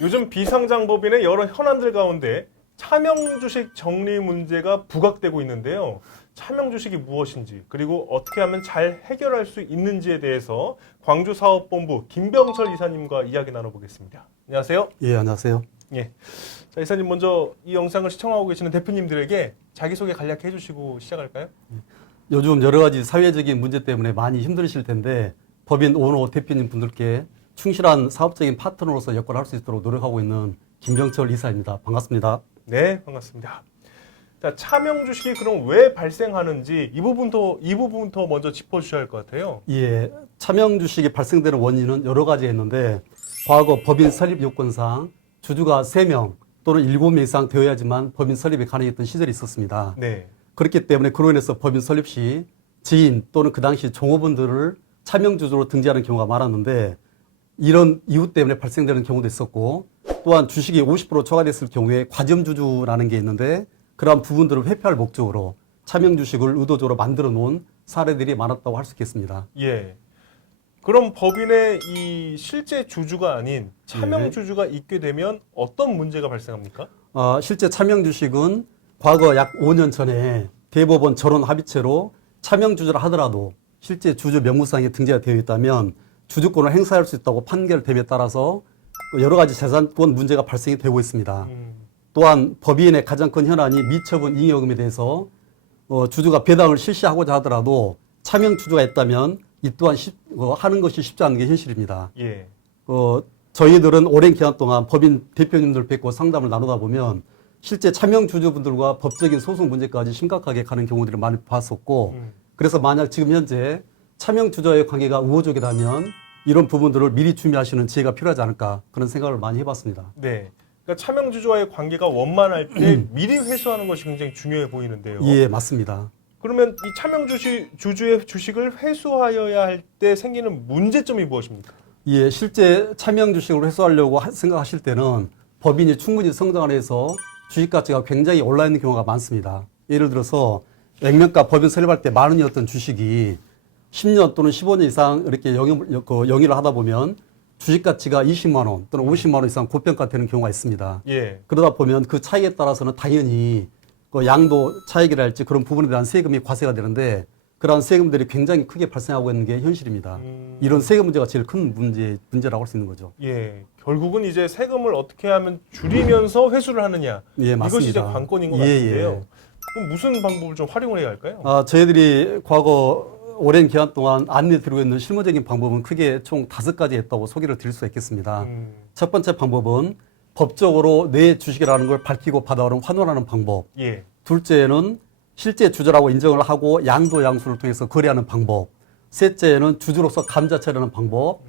요즘 비상장법인의 여러 현안들 가운데 차명 주식 정리 문제가 부각되고 있는데요. 차명 주식이 무엇인지 그리고 어떻게 하면 잘 해결할 수 있는지에 대해서 광주사업본부 김병철 이사님과 이야기 나눠보겠습니다. 안녕하세요. 예, 안녕하세요. 예. 자, 이사님 먼저 이 영상을 시청하고 계시는 대표님들에게 자기소개 간략히 해주시고 시작할까요? 요즘 여러 가지 사회적인 문제 때문에 많이 힘드실 텐데 법인 오너 대표님 분들께 충실한 사업적인 파트너로서 역할을 할 수 있도록 노력하고 있는 김병철 이사입니다. 반갑습니다. 네, 반갑습니다. 자, 차명 주식이 그럼 왜 발생하는지 이 부분도 이 부분부터 먼저 짚어 주셔야 할 것 같아요. 예, 차명 주식이 발생되는 원인은 여러 가지 있는데 과거 법인 설립 요건상 주주가 3명 또는 7명 이상 되어야지만 법인 설립이 가능했던 시절이 있었습니다. 네, 그렇기 때문에 그로 인해서 법인 설립 시 지인 또는 그 당시 종업원들을 차명주주로 등재하는 경우가 많았는데 이런 이유 때문에 발생되는 경우도 있었고 또한 주식이 50% 초과됐을 경우에 과점주주라는 게 있는데 그러한 부분들을 회피할 목적으로 차명 주식을 의도적으로 만들어 놓은 사례들이 많았다고 할 수 있겠습니다. 예. 그럼 법인의 이 실제 주주가 아닌 차명 네. 주주가 있게 되면 어떤 문제가 발생합니까? 어, 실제 차명 주식은 과거 약 5년 전에 대법원 결혼 합의체로 차명 주주를 하더라도 실제 주주 명부상에 등재가 되어 있다면 주주권을 행사할 수 있다고 판결됨에 따라서 여러 가지 재산권 문제가 발생이 되고 있습니다. 음, 또한 법인의 가장 큰 현안이 미처분 잉여금에 대해서 어, 주주가 배당을 실시하고자 하더라도 차명 주주가 있다면 이 또한 쉽- 어, 하는 것이 쉽지 않은 게 현실입니다. 예, 어, 저희들은 오랜 기간 동안 법인 대표님들 뵙고 상담을 나누다 보면 실제 차명 주주분들과 법적인 소송 문제까지 심각하게 가는 경우들을 많이 봤었고 음, 그래서 만약 지금 현재 차명 주주와의 관계가 우호적이라면 이런 부분들을 미리 준비하시는 지혜가 필요하지 않을까 그런 생각을 많이 해봤습니다. 네. 그러니까 차명 주주와의 관계가 원만할 때 미리 회수하는 것이 굉장히 중요해 보이는데요. 예, 맞습니다. 그러면 이 차명 주식 주주의 주식을 회수하여야 할 때 생기는 문제점이 무엇입니까? 예, 실제 차명 주식을 회수하려고 하- 생각하실 때는 법인이 충분히 성장을 해서 주식 가치가 굉장히 올라 있는 경우가 많습니다. 예를 들어서 액면가 법인 설립할 때 만 원이었던 주식이 10년 또는 15년 이상 이렇게 영업, 그 영위를 하다 보면 주식 가치가 20만 원 또는 50만 원 이상 고평가되는 경우가 있습니다. 예, 그러다 보면 그 차이에 따라서는 당연히 그 양도 차익이랄지 그런 부분에 대한 세금이 과세가 되는데 그러한 세금들이 굉장히 크게 발생하고 있는 게 현실입니다. 음. 이런 세금 문제가 제일 큰 문제, 문제라고 할 수 있는 거죠. 예. 결국은 이제 세금을 어떻게 하면 줄이면서 회수를 하느냐. 예, 맞습니다. 이것이 이제 관건인 것 예, 같은데요. 예. 그럼 무슨 방법을 좀 활용을 해야 할까요? 아, 저희들이 과거 오랜 기간 동안 안내 드리고 있는 실무적인 방법은 크게 총 다섯 가지 있다고 소개를 드릴 수 있겠습니다. 음, 첫 번째 방법은 법적으로 내 주식이라는 걸 밝히고 받아오는 환원하는 방법. 예. 둘째는 실제 주주라고 인정을 하고 양도 양수를 통해서 거래하는 방법. 셋째는 주주로서 감자 처리하는 방법.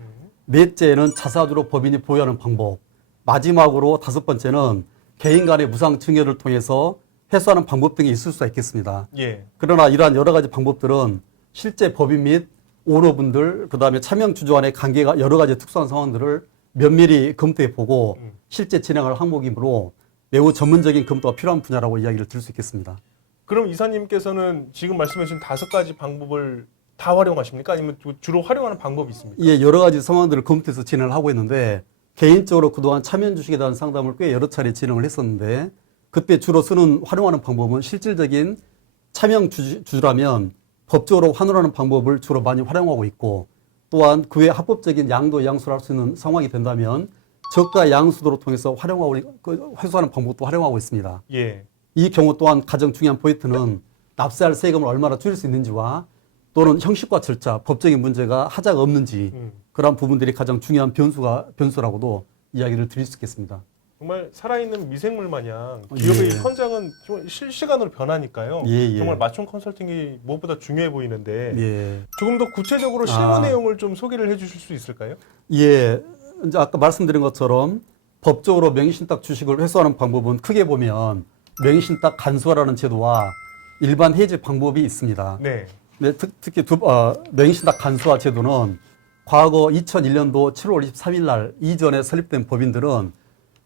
넷째는 자사주로 법인이 보유하는 방법. 마지막으로 다섯 번째는 개인 간의 무상 증여를 통해서 회수하는 방법 등이 있을 수가 있겠습니다. 예. 그러나 이러한 여러 가지 방법들은 실제 법인 및 오너분들 그다음에 차명 주주 간의 관계가 여러 가지 특수한 상황들을 면밀히 검토해 보고 음. 실제 진행할 항목이므로 매우 전문적인 검토가 필요한 분야라고 이야기를 드릴 수 있겠습니다. 그럼 이사님께서는 지금 말씀해 주신 다섯 가지 방법을 다 활용하십니까? 아니면 주- 주로 활용하는 방법이 있습니까? 예, 여러 가지 상황들을 검토해서 진행을 하고 있는데 개인적으로 그동안 차명 주식에 대한 상담을 꽤 여러 차례 진행을 했었는데 그때 주로 쓰는 활용하는 방법은 실질적인 차명 주주, 주주라면 법적으로 환원하는 방법을 주로 많이 활용하고 있고 또한 그외 합법적인 양도 양수를 할 수 있는 상황이 된다면 저가 양수도를 통해서 활용하고 그 회수하는 방법도 활용하고 있습니다. 예. 이 경우 또한 가장 중요한 포인트는 납세할 세금을 얼마나 줄일 수 있는지와 또는 형식과 절차, 법적인 문제가 하자가 없는지 음. 그러한 부분들이 가장 중요한 변수가 변수라고도 이야기를 드릴 수 있겠습니다. 정말 살아있는 미생물 마냥 기업의 예. 현장은 좀 실시간으로 변하니까요. 예, 예. 정말 맞춤 컨설팅이 무엇보다 중요해 보이는데 예. 조금 더 구체적으로 실무 아. 내용을 좀 소개를 해주실 수 있을까요? 예. 이제 아까 말씀드린 것처럼 법적으로 명의신탁 주식을 회수하는 방법은 크게 보면 명의신탁 간소화라는 제도와 일반 해지 방법이 있습니다. 네. 네, 특, 특히 두, 어, 명의신탁 간소화 제도는 과거 2001년도 7월 23일 날 이전에 설립된 법인들은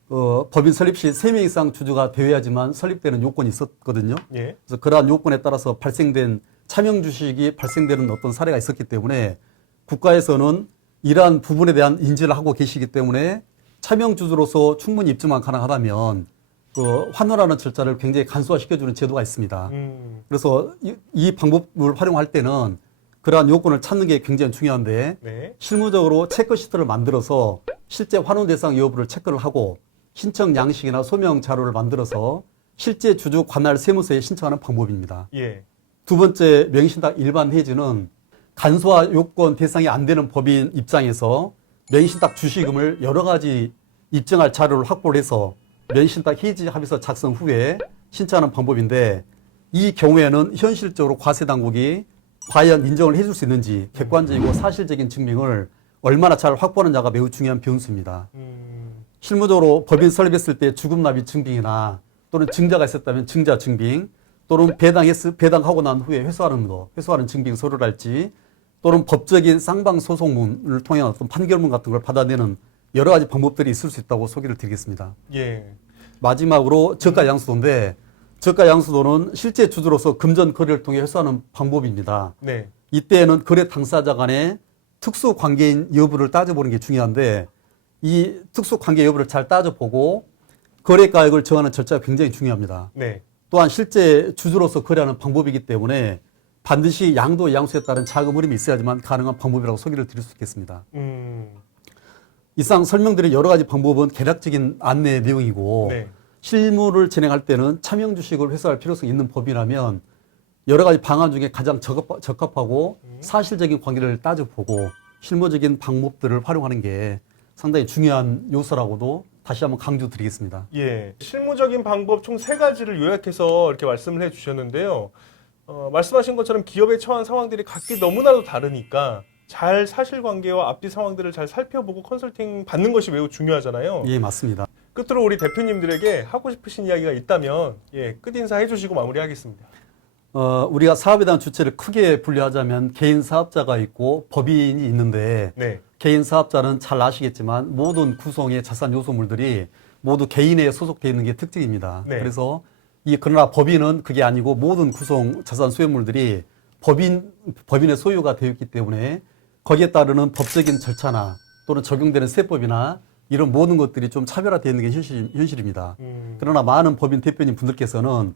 어, 법인 설립 시 3명 이상 주주가 되어야지만 설립되는 요건이 있었거든요. 예. 그래서 그러한 요건에 따라서 발생된 차명 주식이 발생되는 어떤 사례가 있었기 때문에 국가에서는 이러한 부분에 대한 인지를 하고 계시기 때문에 차명 주주로서 충분히 입증만 가능하다면 그 환원하는 절차를 굉장히 간소화시켜주는 제도가 있습니다. 음, 그래서 이, 이 방법을 활용할 때는 그러한 요건을 찾는 게 굉장히 중요한데 네. 실무적으로 체크 시트를 만들어서 실제 환원 대상 여부를 체크를 하고 신청 양식이나 소명 자료를 만들어서 실제 주주 관할 세무서에 신청하는 방법입니다. 예. 두 번째 명의신탁 일반 해지는 간소화 요건 대상이 안 되는 법인 입장에서 명의신탁 주식금을 여러 가지 입증할 자료를 확보를 해서 명의신탁 해지 합의서 작성 후에 신청하는 방법인데 이 경우에는 현실적으로 과세 당국이 과연 인정을 해줄 수 있는지 객관적이고 사실적인 증명을 얼마나 잘 확보하느냐가 매우 중요한 변수입니다. 음, 실무적으로 법인 설립했을 때 주금납입 증빙이나 또는 증자가 있었다면 증자 증빙 또는 배당했, 배당하고 난 후에 회수하는 거, 회수하는 증빙 서류랄지 또는 법적인 쌍방 소송문을 통한 어떤 판결문 같은 걸 받아내는 여러 가지 방법들이 있을 수 있다고 소개를 드리겠습니다. 예. 마지막으로 저가 양수도인데 저가 양수도는 실제 주주로서 금전 거래를 통해 회수하는 방법입니다. 네. 이때에는 거래 당사자 간의 특수 관계인 여부를 따져보는 게 중요한데 이 특수 관계 여부를 잘 따져보고 거래 가액을 정하는 절차가 굉장히 중요합니다. 네. 또한 실제 주주로서 거래하는 방법이기 때문에 반드시 양도 양수에 따른 자금 흐름이 있어야지만 가능한 방법이라고 소개를 드릴 수 있겠습니다. 음, 이상 설명드린 여러 가지 방법은 개략적인 안내 내용이고 네. 실무를 진행할 때는 차명 주식을 회수할 필요성이 있는 법이라면 여러 가지 방안 중에 가장 적합, 적합 하고 사실적인 관계를 따져보고 실무적인 방법들을 활용하는 게 상당히 중요한 요소라고도 다시 한번 강조드리겠습니다. 예. 실무적인 방법 총 세 가지를 요약해서 이렇게 말씀을 해 주셨는데요. 어, 말씀하신 것처럼 기업에 처한 상황들이 각기 너무나도 다르니까 잘 사실관계와 앞뒤 상황들을 잘 살펴보고 컨설팅 받는 것이 매우 중요하잖아요. 예, 맞습니다. 끝으로 우리 대표님들에게 하고 싶으신 이야기가 있다면 예, 끝 인사 해주시고 마무리하겠습니다. 어, 우리가 사업에 대한 주체를 크게 분류하자면 개인 사업자가 있고 법인이 있는데 네. 개인 사업자는 잘 아시겠지만 모든 구성의 자산 요소물들이 모두 개인에 소속되어 있는 게 특징입니다. 네. 그래서 이 그러나 법인은 그게 아니고 모든 구성 자산 소유물들이 법인 법인의 소유가 되어 있기 때문에 거기에 따르는 법적인 절차나 또는 적용되는 세법이나 이런 모든 것들이 좀 차별화되어 있는 게 현실, 현실 입니다. 음, 그러나 많은 법인 대표님 분들께서는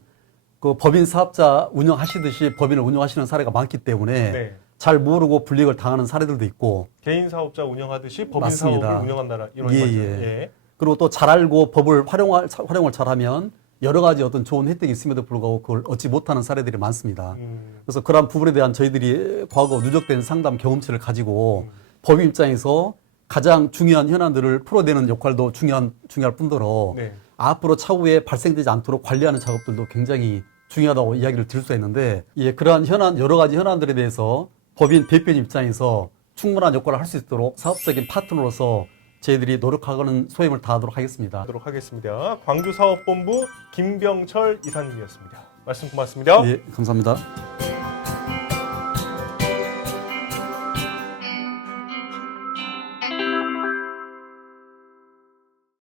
그 법인 사업자 운영하시듯이 법인을 운영하시는 사례가 많기 때문에 네. 잘 모르고 불이익을 당하는 사례들도 있고 개인 사업자 운영하듯이 법인 맞습니다. 사업을 운영한다라 이런 예, 거죠. 예. 예. 그리고 또 잘 알고 법을 활용할, 활용을 잘하면 여러 가지 어떤 좋은 혜택이 있음에도 불구하고 그걸 얻지 못하는 사례들이 많습니다. 음, 그래서 그러한 부분에 대한 저희들이 과거 누적된 상담 경험치를 가지고 법인 입장에서 가장 중요한 현안들을 풀어내는 역할도 중요한, 중요할 뿐더러 네. 앞으로 차후에 발생되지 않도록 관리하는 작업들도 굉장히 중요하다고 이야기를 드릴 수가 있는데 예, 그러한 현안 여러 가지 현안들에 대해서 법인 대표님 입장에서 충분한 역할을 할 수 있도록 사업적인 파트너로서 저희들이 노력하고는 소임을 다하도록 하겠습니다. 하도록 하겠습니다. 광주사업본부 김병철 이사님이었습니다. 말씀 고맙습니다. 예, 감사합니다.